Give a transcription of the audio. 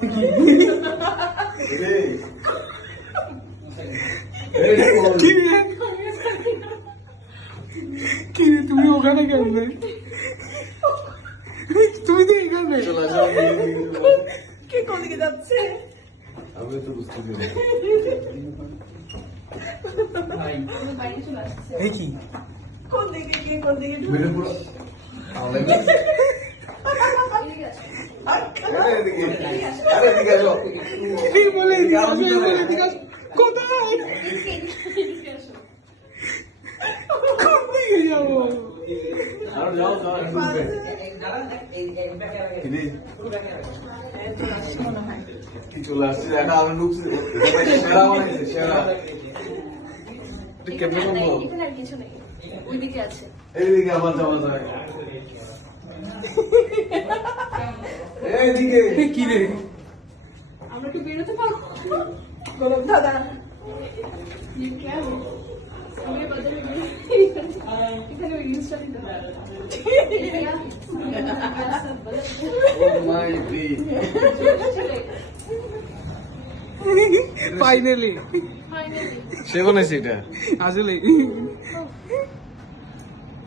কি রে তুমি ওখানে কেমনে? তুমি তো এখানে। কে কোন দিকে যাচ্ছে? আমি তো বুঝতে পারি বাইরে চলে আসছে। এই কি কোন দিকে কে কোন দিকে মেরে পুরো এদিকে আসো। আরে দিকে আসো কি বলে এদিকে আসো, এই বলে এদিকে আসো। কোথায়? এদিকে আসো। কোন দিকে যাবো? আর যাও যাও কি চলে আসছে দেখা আমি ঢুকছি সেরা বানাইছে সেরা কেমন এখানে বল এখানে আর কিছু নেই। ওইদিকে আছে। এইদিকে আবার যাওয়া যায় এইদিকে এ কি রে? আমরা একটু বেরোতে পারবো? গরম দাদা। আমি বাজারে এখানে ওই ইউজটা দিতে পারবো। ও মাই গড ফাইনালি সে বানাইছে এটা আসলে